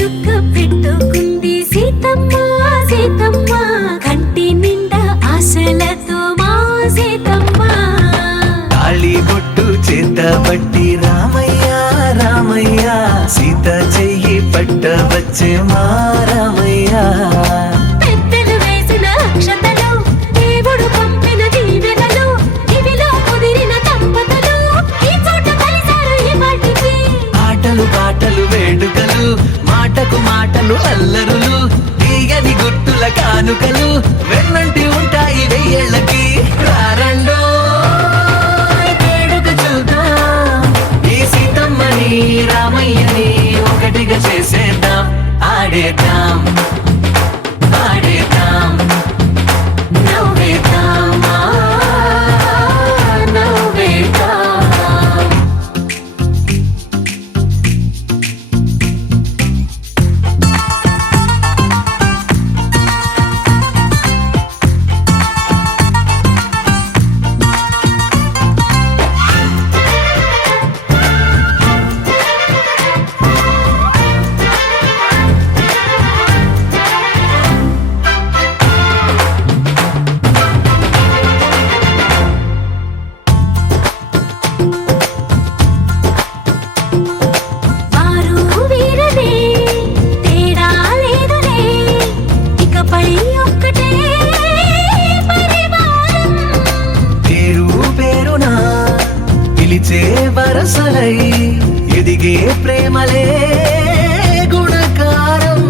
చుక్క పెట్టుకుంది సీతమ్మ సీతమ్మ కంటి నిండా ఆశలతో మా సీతమ్మ తాళి బొట్టు చేతబట్టి రామయ్య రామయ్య సీత చెయ్యి పట్ట వచ్చే మా రామయ్య పెద్దలు వేసిన అక్షతలు దేవుడు పంపిన దీవెనలు ఇవిలో కుదిరిన దంపతులు ఈ చోట కలిసారు ఈ వాటికి ఆటలు పాటలు వేడుకలు మాటకు మాటలు అల్లరులు తీయని గుర్తుల కానుకలు వెన్నంటి ఉంటాయి వెయ్యేళ్ళకి రారండో వేడుక చూద్దాం ఈ సీతమ్మని రామయ్యని ఒకటిగా చేసేద్దాం ఆడేద్దాం ఆడేద్దాం నవ్వేద్దాం నవ్వేద్దాం వారు వీరనే తేడా లేదులే ఇకపై ఒక్కటే పరివారం పేరు పేరునా పిలిచే వరసలై ఎదిగే ప్రేమలే గుణకారం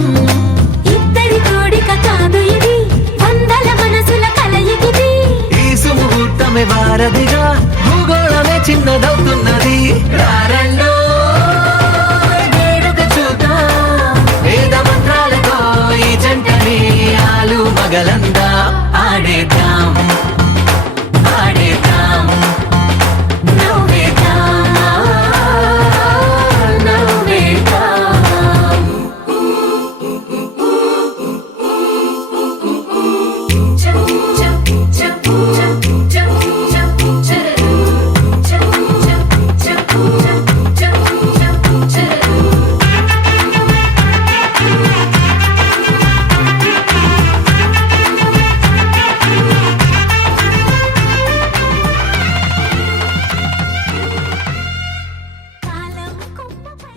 ఇద్దరి కోడిక కాదు ఇది వందల మనసుల కలయికిది ఈ సుముహూర్తమే వారధిగా భూగోళమే చిన్నదవుతున్నది రారండో వేడుక చూద్దాం వేద మంత్రాలతో ఈ జంటని ఆలు మగలందా ఆడేద్దాం ఆడేద్దాం నవ్వేద్దాం నవ్వేద్దాం కాలం కొమ్మపై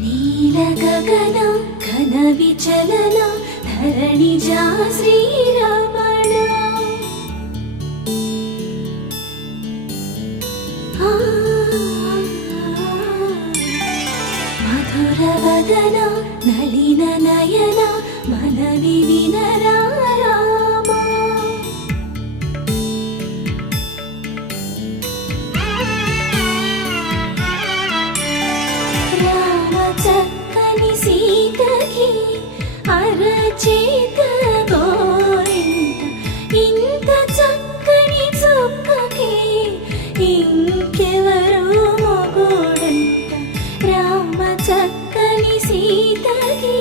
నీల గగన ఘన విచలన ధరణిజా శ్రీరమణ ఆ, మధుర వదన నలిన నయన మనవి వినరా రామా రామ చక్కని సీతకి అరచేత గోరింట ఇంత చక్కని చుక్కకి ఇంకెవరు మొగుడంట రామ చక్కని సీతకి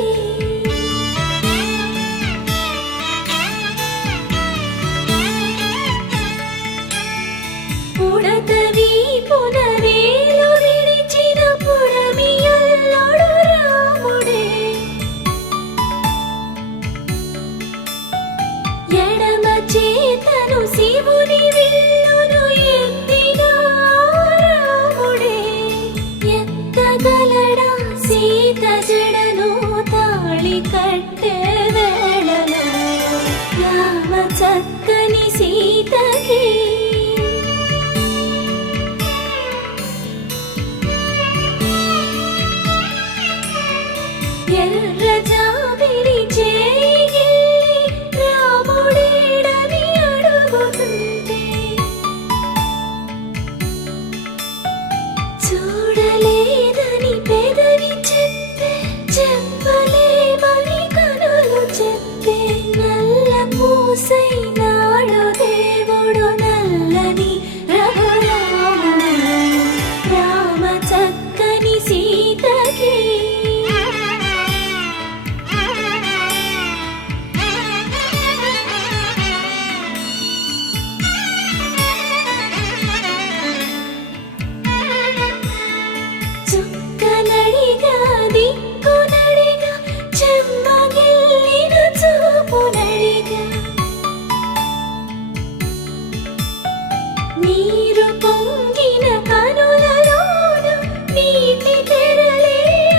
నీరు పొంగిన కనులలోన నీటి తెరలే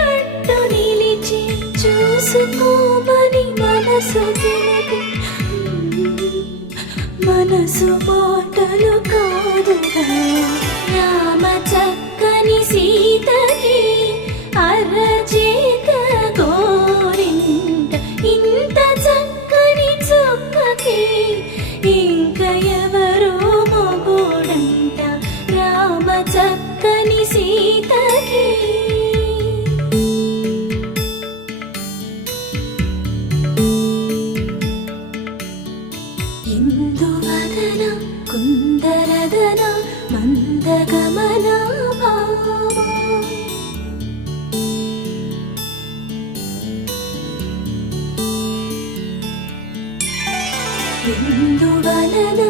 అడ్డు నిలిచి చూసుకోమని మనసు తెలిపి మనసు మాటలు కాదుగా రామ చక్కని సీతకి అరచేత గోరింట ఇంత చక్కని చుక్కకి ఇంక ఎవరో మొగుడంట రామ చక్కని సీతకి ఇందువదన కుందరదన మందగమన భామా ఇందువలన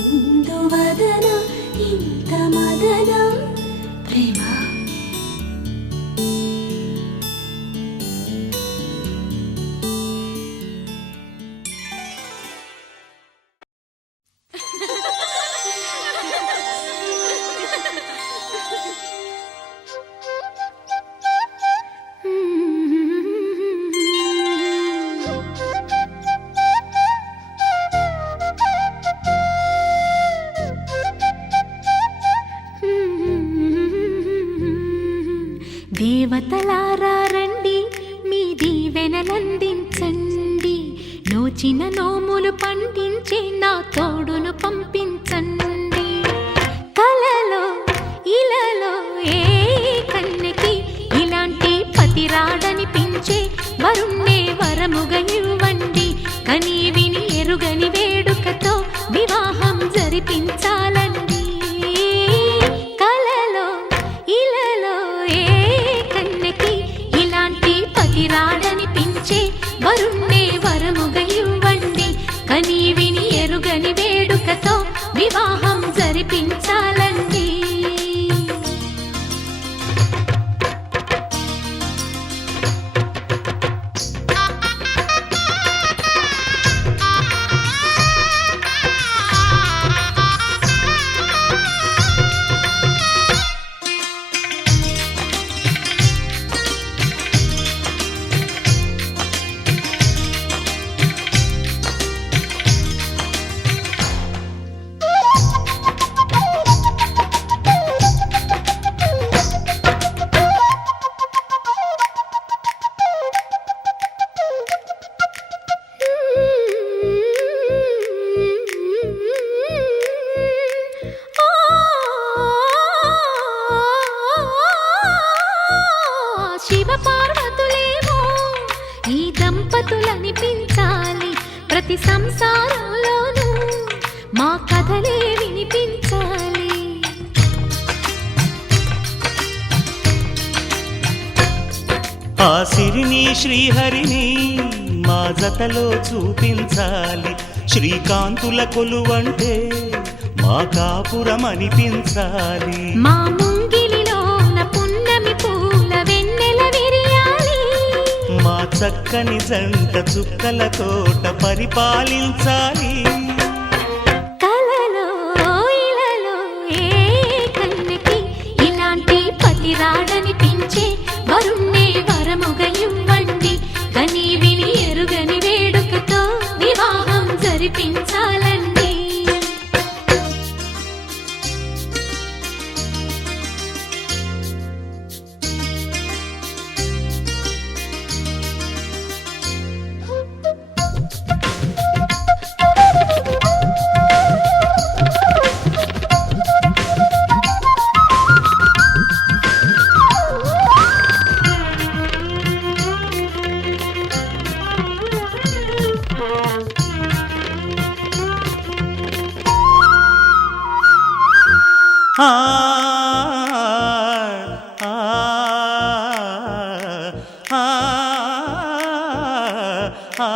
ఇందువదన ఇంత మదన ప్రేమ దేవతలారా రండి మీ దీవెనలందించండి నోచిన నోములు పండించే నా తోడును పంపించండి కలలో ఇలలో ఏ కన్నెకి ఇలాంటి పతి రాడనిపించే వరుణ్ణే వరముగా ఇవ్వండి కని విని ఎరుగని వేడుకతో వివాహం జరిపించాలండి కలలో ఇలలో ఏ కన్నెకి ఇలాంటి పతి రాడనిపించే వరుణ్ణే వరముగా ఇవ్వండి కని విని ఎరుగని వేడుకతో వివాహం జరిపించాలండి శివ పార్వతులేమో ఈ దంపతులనిపించాలి ప్రతి సంసారంలోనూ మా కథలే వినిపించాలి ఆ సిరిని శ్రీహరిని మా జతలో చూపించాలి శ్రీకాంతుల కొలువంటే మా కాపురం అనిపించాలి మా ముంగిలిలోన పున్నమి పూల వెన్నెల విరియాలి మా చక్కని జంట చుక్కల తోట పరిపాలించాలి కలలో ఇలలో ఏ కన్నెకి ఇలాంటి పతి రాడనిపించే వరుణ్ణే వరముగా ఇవ్వండి కని విని ఎరుగని వేడుకతో వివాహం జరిపించాలండి ఆ ఆ ఆ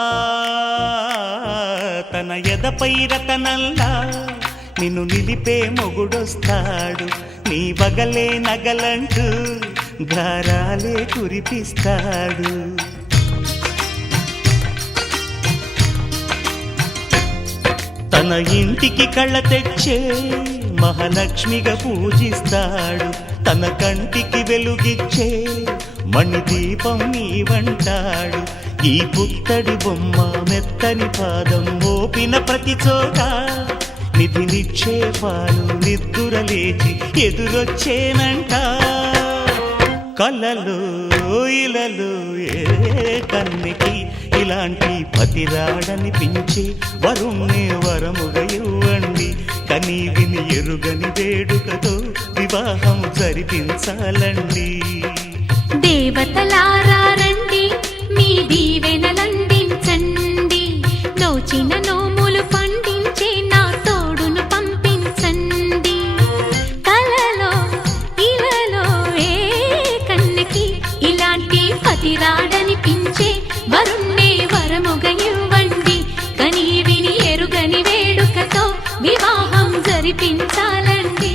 తన ఎదపై రతనల్లా నిన్ను నిలిపే మొగుడొస్తాడు నీ బగలే నగలంటూ గారాలే కురిపిస్తాడు తన ఇంటికి కళ్ళ తెచ్చే మహాలక్ష్మిగా పూజిస్తాడు. తన కంటికి వెలుగిచ్చే మణిదీపం నీవంటాడు. ఈ పుత్తడి బొమ్మ మెత్తని పాదం మోపిన ప్రతి చోట నిధి నిక్షేపాలు నిద్దురలేచి ఎదురొచ్చేనంట. కలలో ఇలలో ఏ కన్నెకి ఇలాంటి పతిరాడనిపించే వరుణ్ణే వరముగా ఇవ్వండి. కనీ విని ఎరుగని వేడుకతో వివాహం జరిపించాలండి. దేవతలారా రండి, మీ దీవెనలందించండి. నోచిన నోములు పండించే నా తోడును పంపించండి. కలలో ఇలలో ఏ కన్నెకి ఇలాంటి పతిరాడనిపించే వరుణ్ణే వరముగా ఇవ్వండి. కనీ విని ఎరుగని వేడుకతో వివాహం జరిపించాలండి.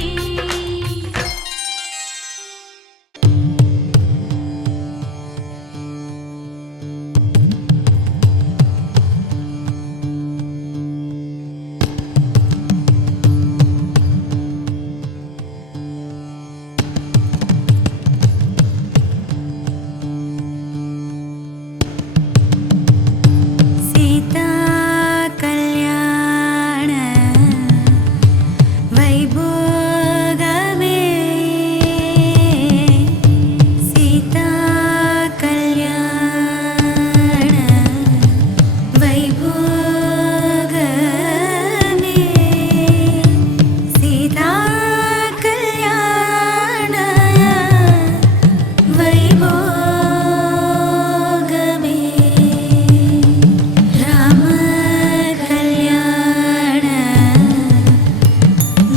సీతా కళ్యాణ వైభోగమే సీతా కళ్యాణ వైభోగమే సీతా కళ్యాణ వైభోగమే రామ కళ్యాణ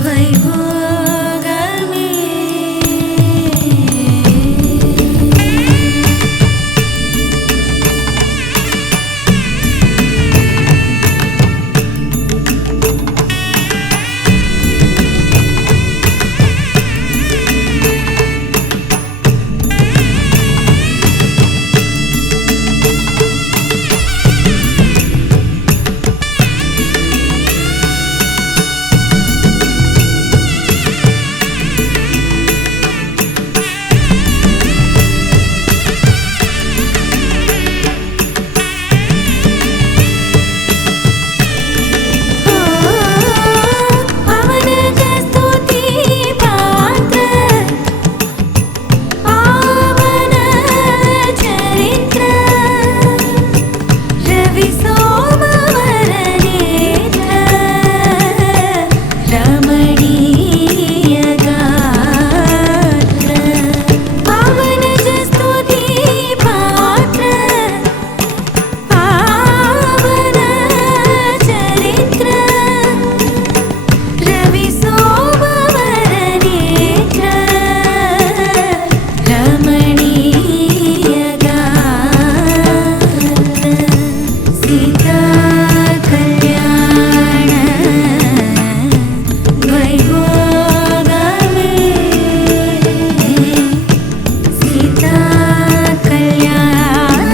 వైభోగమే పవన స్తుతి పాత్ర పావన చరిత్ర రవి సోమవర నేత్ర రమణీయ గాత్ర పవన స్తుతి పాత్ర పావన చరిత్ర రవి సోమవర నేత్ర రమణీయ గాత్ర సీతా కళ్యాణ వైభోగమే సీతా కళ్యాణ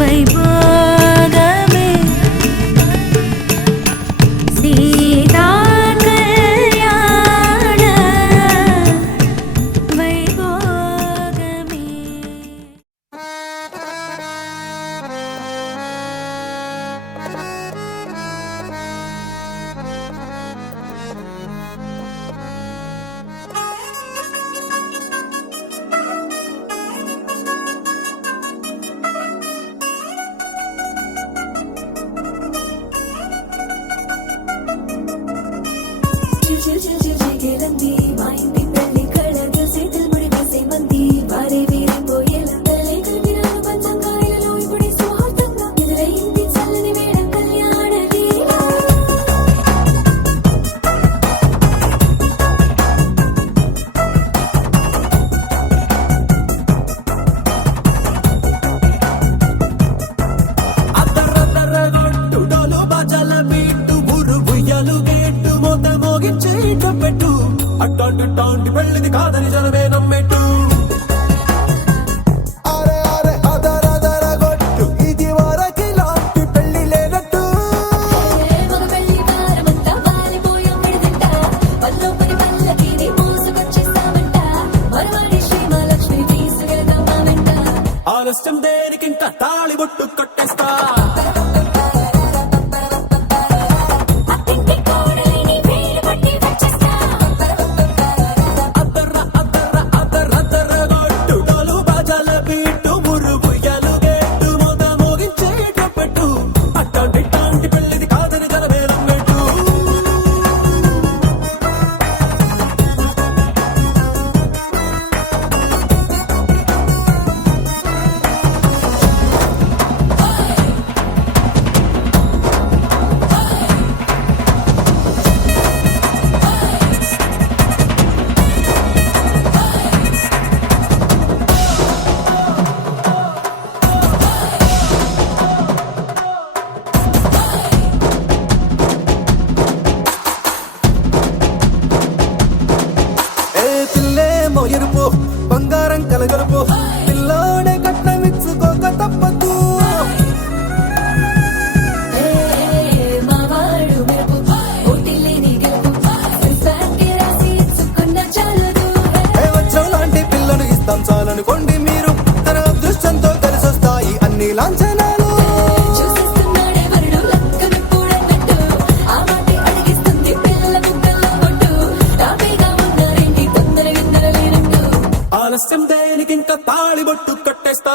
వైభోగమే సీతా కళ్యాణ వైభోగమే చిల్చిల్చిల్చిల్చిగేలంది మా ఇంటి పెళ్లి కళగా చేతులు ముడి వేసే మంది వారే వీరిపోయేలా తల్లి కలిపినారు పంచంగాయలలో ఇప్పుడే సుహార్తంగా ఎదురయింది చల్లని వేళ కళ్యాణ లీల అద్దరద్దరగొట్టు డోలు బాజాల బీటు ఊరు ఉయ్యాలు గేట్టు మోత మోగించే పెట్టు అట్టాంటి టాంటి పెళ్ళిది కాదని జనమే నమ్మెట్టు అరే అరే అదరదరగొట్టు ఇది వరకి లాంటి పెళ్లి లేనట్టు మగ పెళ్లి కారమంతా వాలిపోయే బంగారం కలగలుపు పిల్లోడే కట్నమిచ్చుకోక తప్పదు. మావాడు మెరుపు ఓటిల్లేని గెలుపు ఫ్యాక్టరీ రాసి ఇచ్చుకున్న చాలదు. వచ్చం లాంటి పిల్లను ఇస్తాం చాలనుకోండి మీరు. తన అదృష్టంతో కలిసొస్తాయి అన్ని లాంఛనాలు. చూసేస్తున్నాడే వరుడు లక్కను కూడబెట్టు ఆ మాటే అడిగిస్తుంది పిల్లల ముద్దల్లో కొట్టు. తాపీగా ఉన్నారేంటి తొందర విందర లేనట్టు. ఆలస్యం దేనికి ఇంకా తాళిబొట్టు కట్టేస్తా.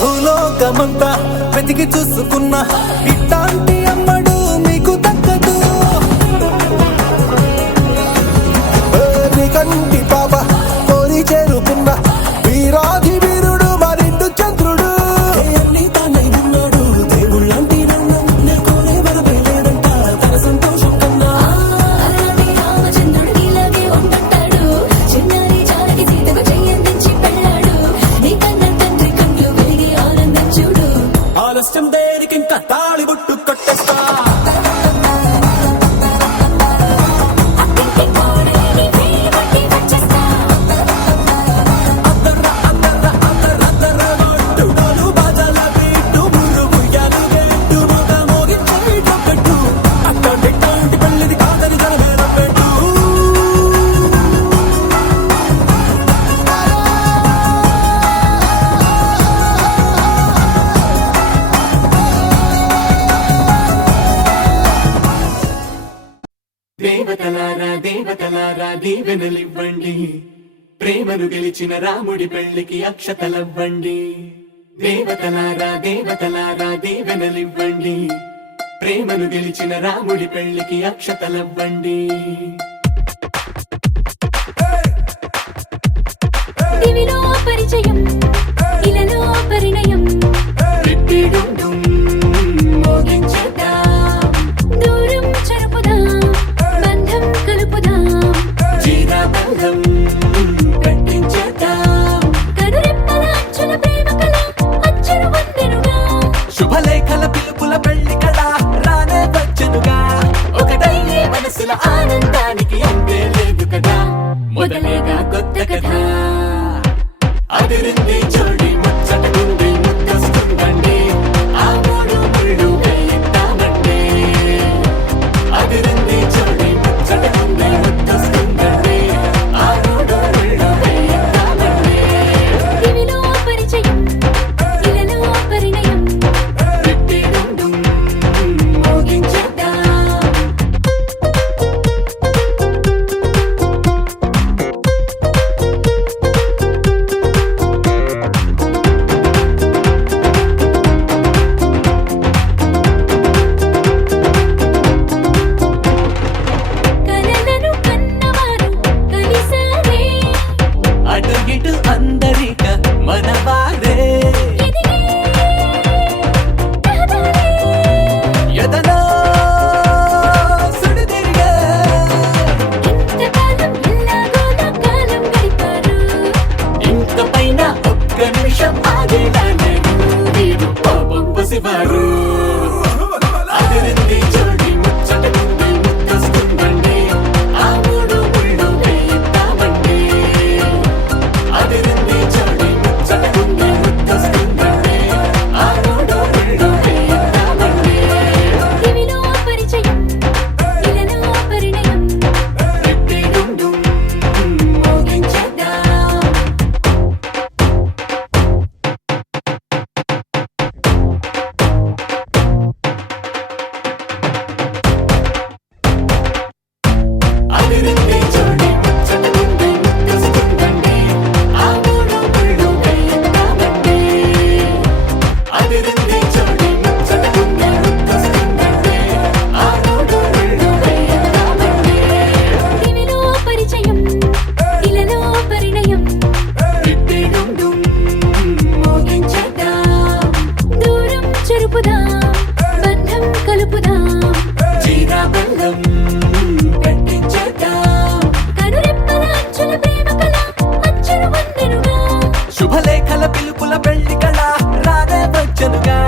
భూలోకమంతా వెతికి చూసుకున్నా ఇట్లాంటి అమ్మడు మీకు దక్కదు. కంటి పాప కోరి చేరుకున్న వీరాధి వీరుడు మరిండు చంద్రుడు. అన్ని తానై ఉన్నాడు దేవుళ్ళంటి నన్ను కోరే వరమే లేడంట తన సంతోషం కన్నా. అలాంటి రామచంద్రుడు ఇలాగే ఉంటుంటాడు. చిన్నారి జానకి సీతకు చెయ్యందించి పెళ్ళాడు. నీ కన్న తండ్రి కళ్ళు వెలిగి ఆనందం చూడు. ఆలస్యం దేనికి ఇంకా తాళిబొట్టు కట్టేస్తా. అత్తింటి కోడలిని వేయబట్టి వచ్చేస్తా. అద్దర్ర అద్దర్ర అద్దర్ర అద్దర్ర కొట్టు డోలు బాజాల బీటు ముర్రు ఉయ్యాలు గెట్టు మొగ మోగించే పెట్టు. అట్టాంటి టాంటి పెళ్ళిది కాదని జనమేద పెట్టు. దేవతలారా దేవతలారా దీవెనలివ్వండి. ప్రేమను గెలిచిన రాముడి పెళ్లికి అక్షతలవ్వండి. దేవతలారా దేవతలారా దీవెనలివ్వండి. ప్రేమను గెలిచిన రాముడి పెళ్లికి అక్షతలవ్వండి. దివిలో పరిచయం ఇలలో పరిణయం. రిట్టిడుండుం మోగించేద్దాం. దూరం చెరుపుదాం బంధం కలుపుదాం. జీరాబంధం కట్టించేద్దాం. కనురెప్పల అచ్చుల ప్రేమ కళ అచ్చులు వందెనుగా. శుభలేఖల పిలుపుల పెళ్లి కళ రానే వచ్చనుగా. ఒకటయ్యే మనసుల ఆనందానికి అంతే లేదు కదా. మొదలేగా కొత్త కథ అదిరింది చోడి ముచ్చటకుంది ముద్దొస్తుందండి. ఆ మూడు ముళ్ళు వేయిద్దామండి. అదిరింది చోడి ముచ్చటకుంది ముద్దొస్తుందండి. ఆ మూడు ముళ్ళు వేయిద్దామండి. దివిలో పరిచయం ఇలలో పరిణయం. రిట్టిడుండుం మోగించేద్దాం. కలలను కన్నవారు కలిసారే. అటు ఇటు అందరిక మనవారే. ఎదిగే రహదారే. ఎదలో సుడిదిరిగే. ఇంతకాలం ఎల్లాగోలా కాలం గడిపారు. ఇంక పైన ఒక్క నిమిషం ఆగేలా నేను వీరు పాపం పసివారు. అదిరింది చోడి ముచ్చటకుంది ముద్దొస్తుందండి. ఆ మూడు ముళ్ళు వేయిద్దామండి. అదిరింది చోడి ముచ్చటకుంది వచ్చనుగా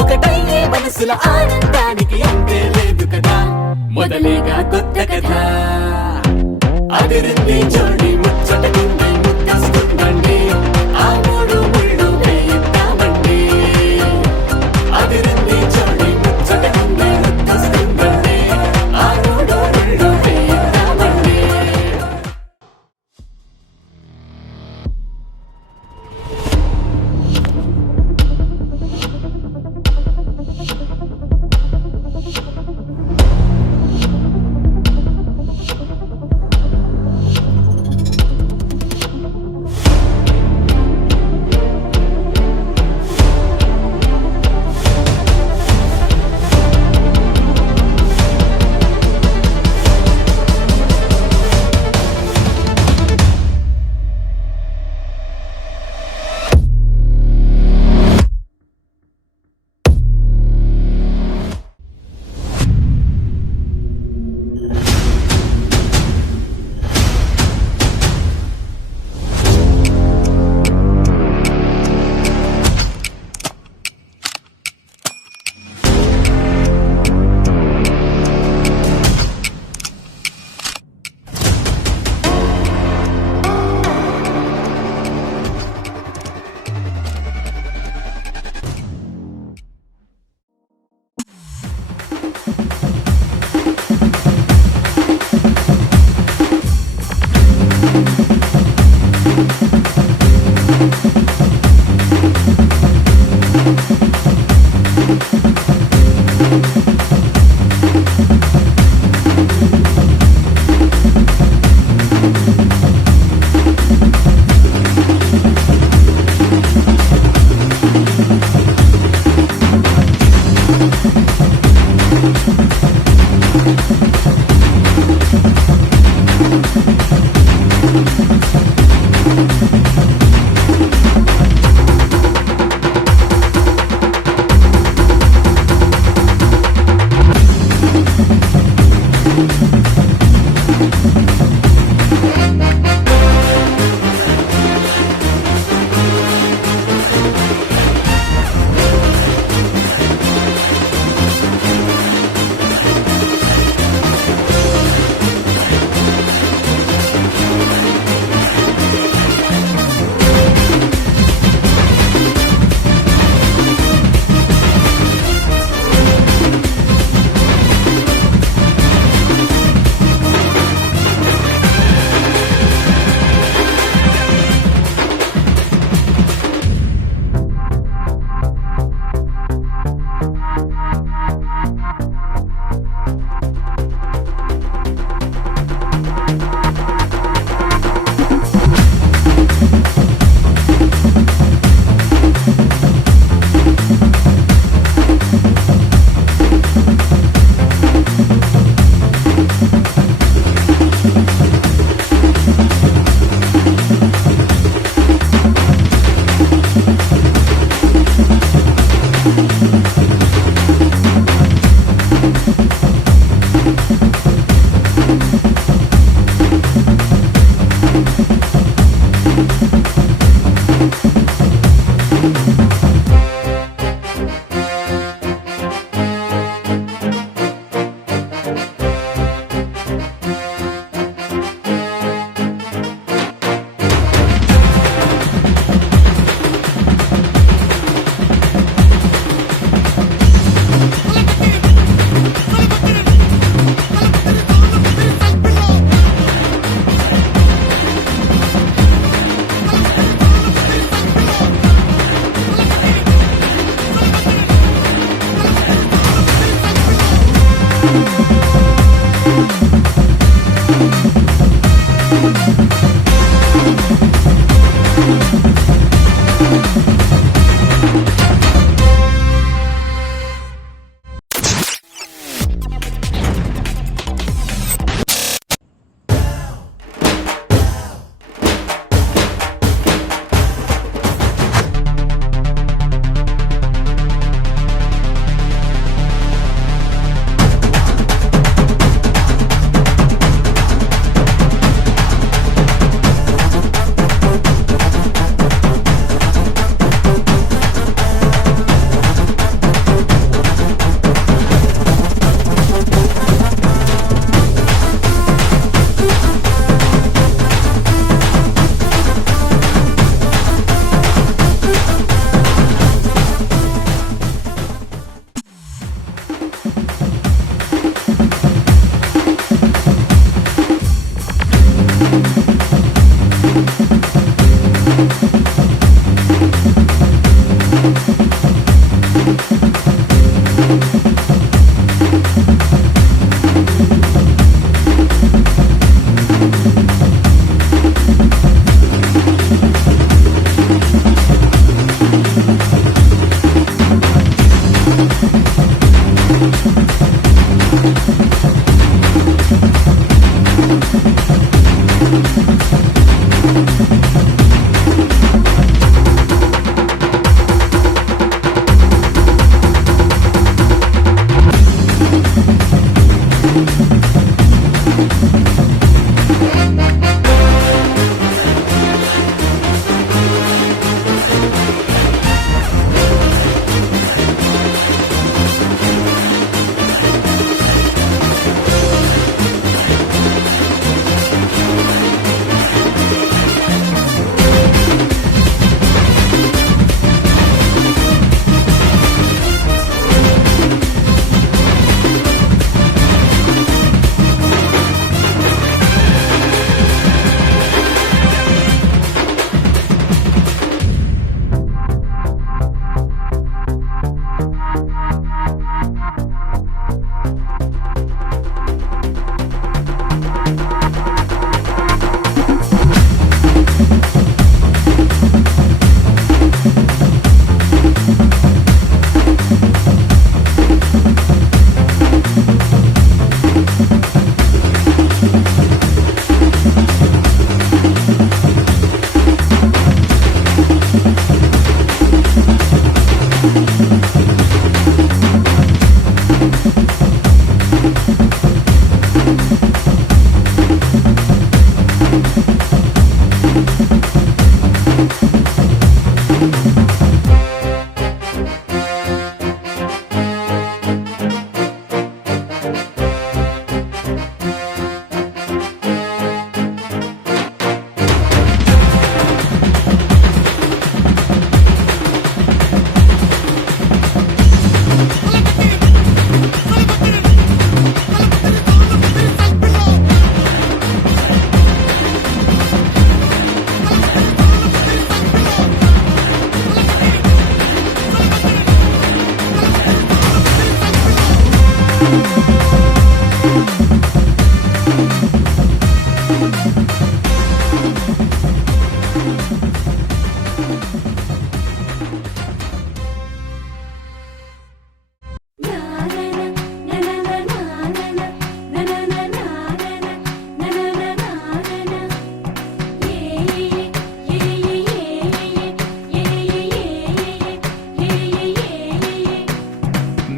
ఒకటయ్యే మనసుల ఆనందానికి అంతే లేదు కదా మొదలేగా కొత్త కథ అదిరింది జోడి ముచ్చటకుంది ముద్దస్తుందండి ఆ మూడు ముళ్ళు వేయిద్దామండి అదిరింది జోడి ముచ్చటకుంది ముద్దస్తుందండి ఆ మూడు ముళ్ళు వేయిద్దామండి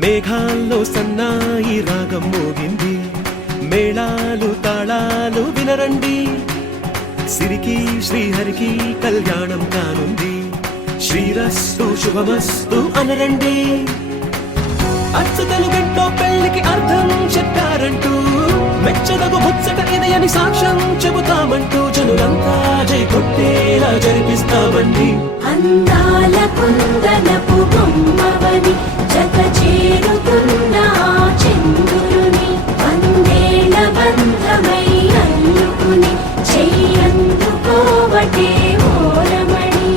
మేఘాల్లో సన్నాయి రాగం మోగింది, మేళాలు తాళాలు వినరండి, సిరికి శ్రీహరికి కళ్యాణం కానుంది, శ్రీరస్తు శుభమస్తు అనరండి. అచ్చు తెలుగింటో పెళ్లికి అర్థం చెప్పారంటూ, మెచ్చదగు ముచ్చట ఇదయని సాక్ష్యం చెబుతామంటూ, జనులంతా జై కొట్టేలా జరిపిస్తామండి. అందాల కుందనపు బొమ్మవని జత చేరుతున్న చంద్రుని, వందేళ్ల బంధమై అల్లుకుని చెయ్యందుకోవటే ఓరమణి.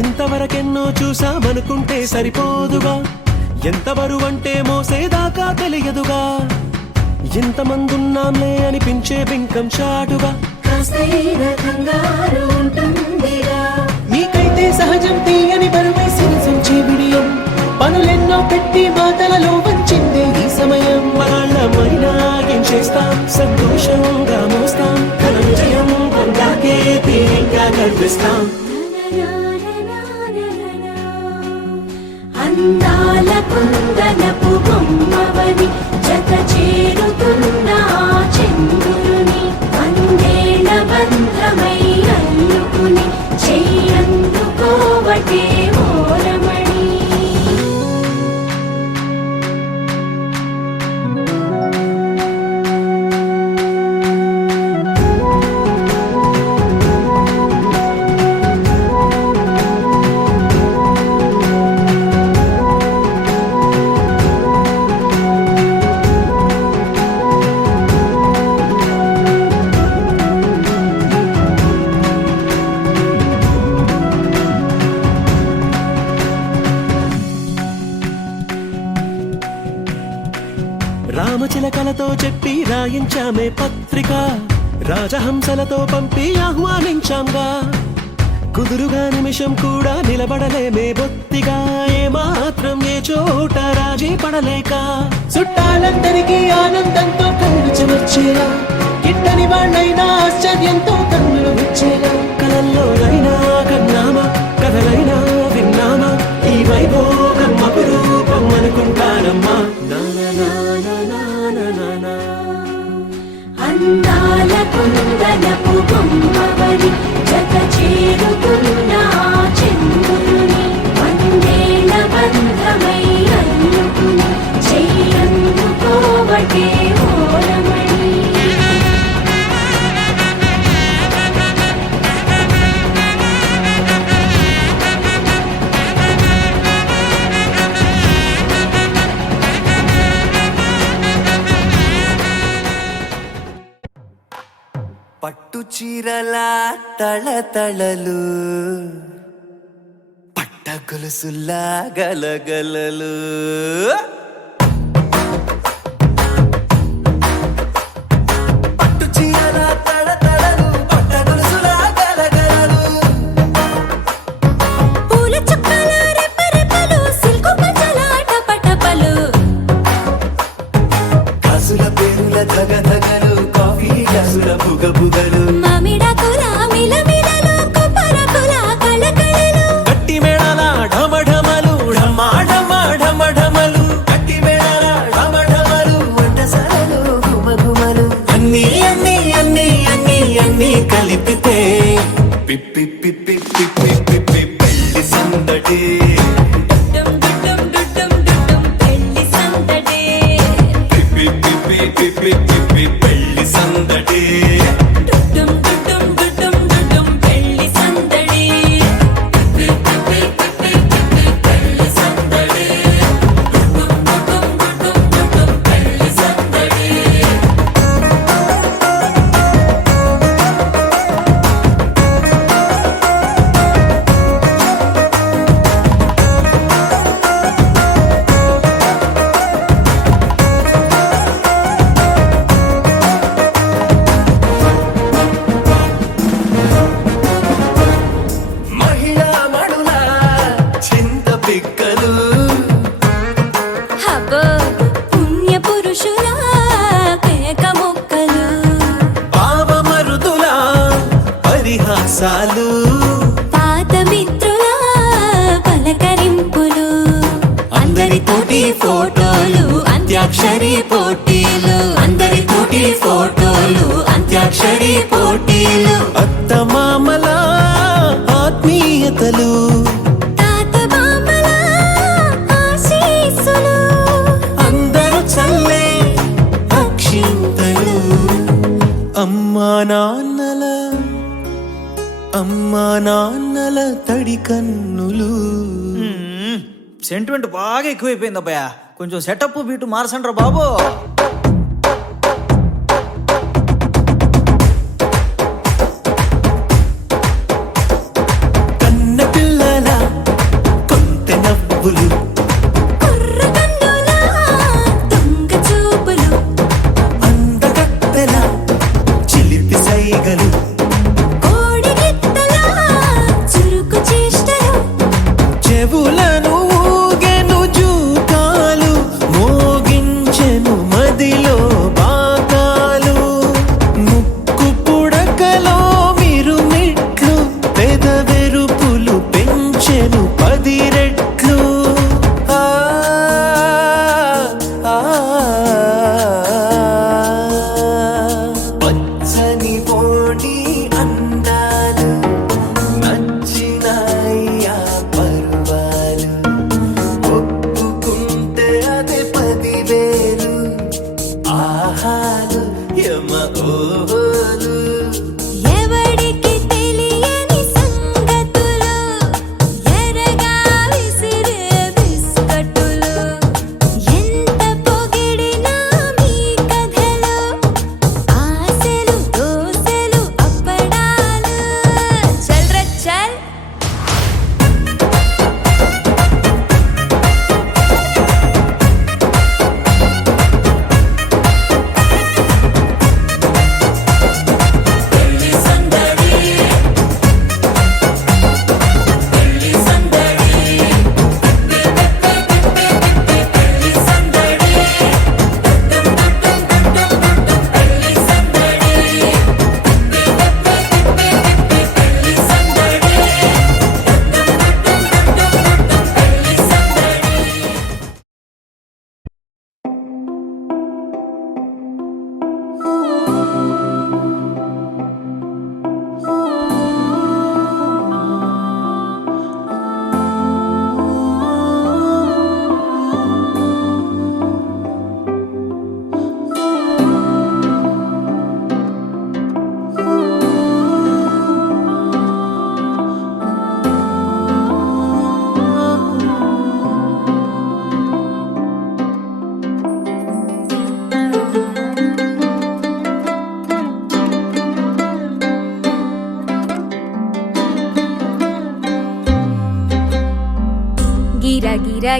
ఇంతవరకెన్నో చూసామనుకుంటే సరిపోదుగా, ఎంత బరువంటే మోసేదాకా తెలియదుగా, ఇంతమందున్నాంలే అనిపించే బింకం చాటుగా, కాస్తైన కంగారు ఉంటుందిగా, నీకైతే సహజం తీయని బరువై సిరిసంచే బిడియం, పనులెన్నో పెట్టి మాటలలో వంచిందే ఈ సమయం. వాళ్ళమైనా ఏం చేస్తాం, సంతోషంగా మోస్తాం, ఘన విజయం పొందాకే తీరిగ్గా కనిపిస్తాం. అందాల కుందనపు బొమ్మవని జత చేరుతున్న పంపించామే పత్రిక రాజహంసలతో పంపి ఆహ్వానించాంగా కుదురుగా నిమిషం కూడా నిలబడలేమే బొత్తిగా ఏమాత్రం ఏ చోట రాజీ పడలేక చుట్టాలందరికీ ఆనందంతో కళ్ళు చెమర్చేలా గిట్టని వాళ్ళైనా ఆశ్చర్యంతో కన్నులు విచ్చేలా కలల్లోనైనా కన్నామా కథలైనా విన్నామా ఈ వైభోగం అపురూపం అనుకుంటానమ్మా అందాల కుందనపు బొమ్మవని జత చేరుకున్న చంద్రుని వందేళ్ల బంధమై అల్లుకుని చెయ్యందుకోవటే ఓరమణి పట్టు చీరల తళతళలు పట్ట గొలుసులా గలగలలు పట్టు చీరల తళతళలు పట్ట గొలుసులా గలగలలు పూల చుక్కల రెప్పరెప్పలు సిల్కు పంచల టపటపలు కాసుల పేరుల ధగధగలు కాఫీ గ్లాసుల బుగబుగలు మామిడాకుల మిలమిలలు కొబ్బరకుల కళకళలు గట్టి మేళాల ఢమఢమలు ఢమా ఢమా ఢమఢమలు గట్టి మేళాల ఢమఢమలు వంటసాలలు గుమగుమలు అన్నీ అన్నీ అన్నీ అన్నీ అన్నీ కలిపితే పిప్పి పిప్పి పిప్పి పిప్పి పెళ్లి సందడి డుమ్ డుమ్ డుమ్ డుమ్ పెళ్లి సందడి పిప్పి పిప్పి పిప్పి పిప్పి పెళ్లి సందడి డుమ్ డుమ్ డుమ్ డుమ్ పెళ్లి సందడి పిప్పి పిప్పి పిప్పి పెళ్లి సందడి డుమ్ డుమ్ డుమ్ పెళ్లి సందడి మహిళా మడుల చింత పిక్కలు హబో పుణ్య పురుషుల కేక మొక్కలు పావమరుదుల పరిహాసాలు పాత మిత్రుల పలకరింపులు అందరితోటి ఫోటోలు అంత్యాక్షరి పోటీలు అందరితోటి ఫోటోలు అంత్యాక్షరి పోటీలు అత్తమామల ఆత్మీయతలు తాత బామ్మల ఆశీస్సులు అందరూ చల్లే అక్షింతలు అమ్మా నాన్నల తడి కన్నులు సెంటిమెంట్ బాగా ఎక్కువైపోయింది అబ్బాయ కొంచెం సెటప్ బీటు మార్చండ్రా బాబు కన్న పిల్లల కొంటె నవ్వులు కుర్రకన్నుల దొంగ చూపులు అందగత్తెల చిలిపి సైగలు కోడిగిత్తల చురుకు చేష్టలు చెవులను ఊగెను జూకాలు మోగించెను మదిలో బాకాలు ముక్కు పుడకలో మిరుమిట్లు పెదవెరుపులు పెంచెను 10 రెట్లు ఆ, ఆ, పచ్చని పోటీ అందాలు నచ్చినాయ్యా పరువాలు ఒప్పుకుంటే అదే 10,000 ఆహాలు యమ ఓహోలు ఎవడికి తెలియని సంగతులు ఎరగా విసిరే బిస్కట్టులు ఎంత పొగిడినా మీ కథలు ఆశలు దోసెలు అప్పడాలు చల్ రే చల్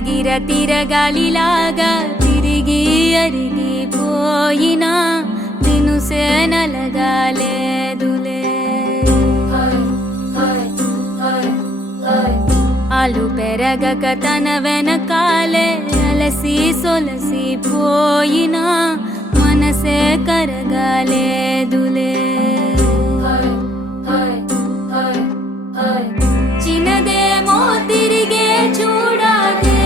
గిర తిరగాలిలాగా తిరిగి అరిగిపోయినా దినుసే నలగాలేదులే ఆలు పెరగక తన వెనకాలే అలసి సొలసి పోయినా మనసే కరగాలేదులే చిన్నదేమో తిరిగే చూడాలే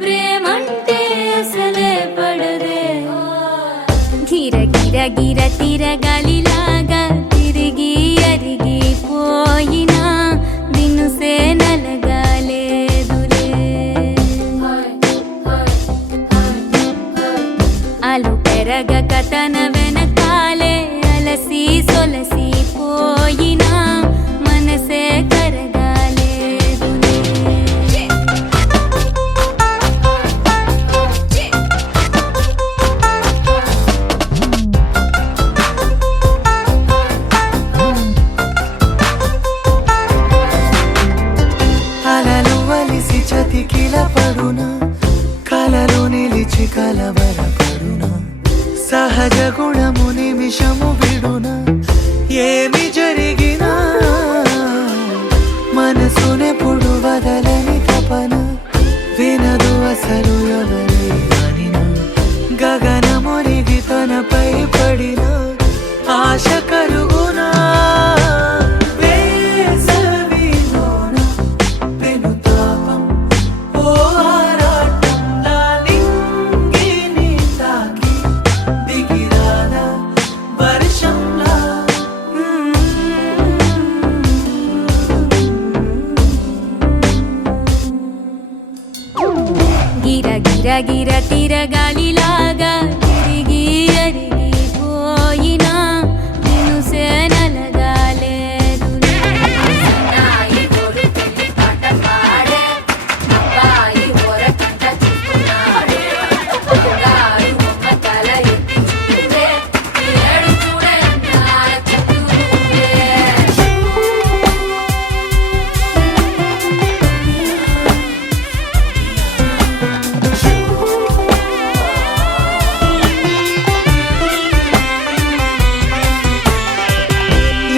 ప్రేమంటే అసలే పడదే గిర గిర గిర తిరగాలిలాగా తిరిగి అరిగిపోయినా దినుసే నలగాలేదులే ఆలు పెరగక తన వెనకాలే అలసి సొలసి పోయినా మనసే కరగాలేదులే అలలు వలిసి చతికిల పడునా కలలో నిలిచి కలవరపడునా సహజ గుణము నిమిషము విడునా ఏమి జరిగినా మనసునెప్పుడు వదలని తపన వినదు అసలు ఎవరి అనినా గగనమునిగి తనపై పడిన ఆశ కలుగునా వేసవిలోన పెనుతాపం ఓ ఆరాటంలా నింగిని తాకి దిగిరాదా వర్షంలా గిర గిర గిర తిరగాలిలాగా తిరిగి అరిగిపోయినా దినుసే నలగాలేదులే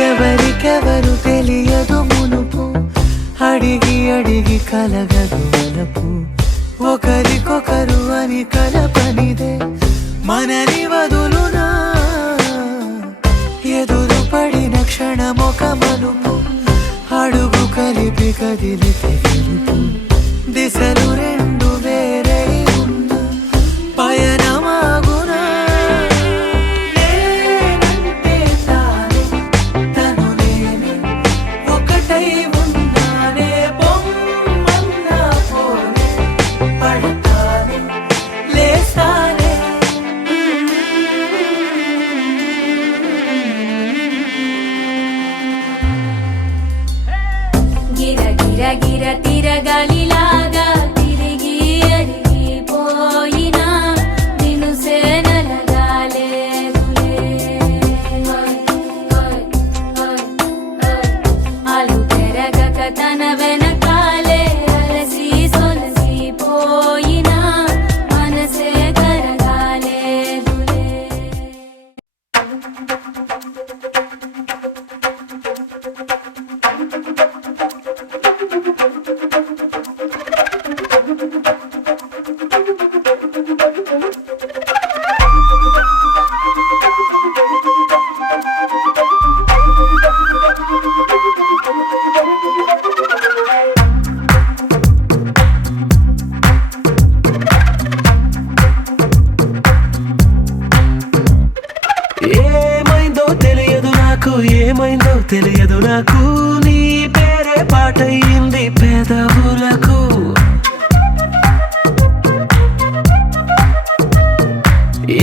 ఎవరికెవరు తెలియదు మునుపు అడిగి అడిగి కలగదు వలపు ఒకరికొకరు అని కలపనిదే మనని వదులునా ఎదురు పడిన క్షణమొక మలుపు అడుగు కలిపి కదిలితే గెలుపు దిశలు రెండు వేరే ఉన్న పయనమాగునా నేనంటే తానే తను నేనే ఒకటై ఉన్నానే బొమ్మన్నా పోనే పడతానే లేస్తానే గిర గిర గిర తిరగాలిలాగా తిరిగి అరిగిపోయినా దినుసే నలగాలేదులే ఆలు పెరగక తన వెనకాలే అలసి సొలసి పోయినా మనసే కరగాలేదులే ఏమైందో తెలియదు నాకు ఏమైందో తెలియదు నాకు నీ పేరే పాటయింది పెదవులకు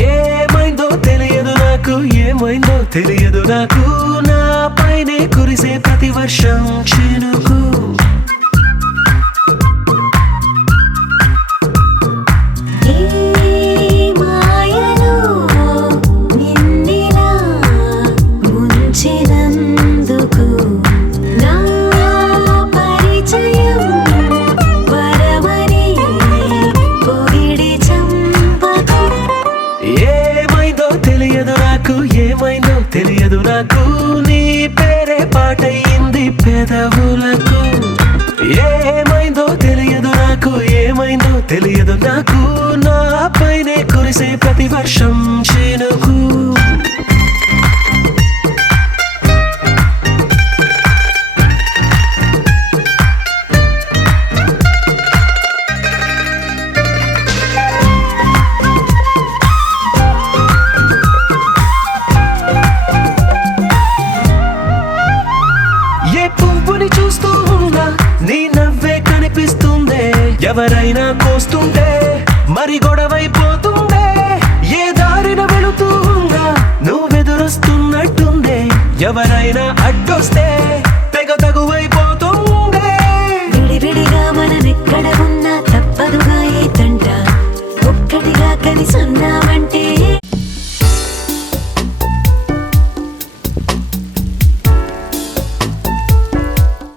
ఏమైందో తెలియదు నాకు ఏమైందో తెలియదు నాకు నా పైనే కురిసే ప్రతి వర్షం చినుకు మాయలో నిన్నిలా ముంచినందుకు పెదవులకు ఏమైందో తెలియదు నాకు, ఏమైందో తెలియదు నాకు, నా పైనే కురిసే ప్రతి వర్షం చినుకు. ఏ పువ్వుని చూస్తూ ఉన్నా నీ నవ్వే కనిపిస్తుందే, ఎవరైనా కోస్తుంటే మరి గొడవైపోతుందే, ఏ దారిన వెళుతూ ఉన్నా నువ్వెదురొస్తున్నట్టుందే, ఎవరైనా అడ్డొస్తే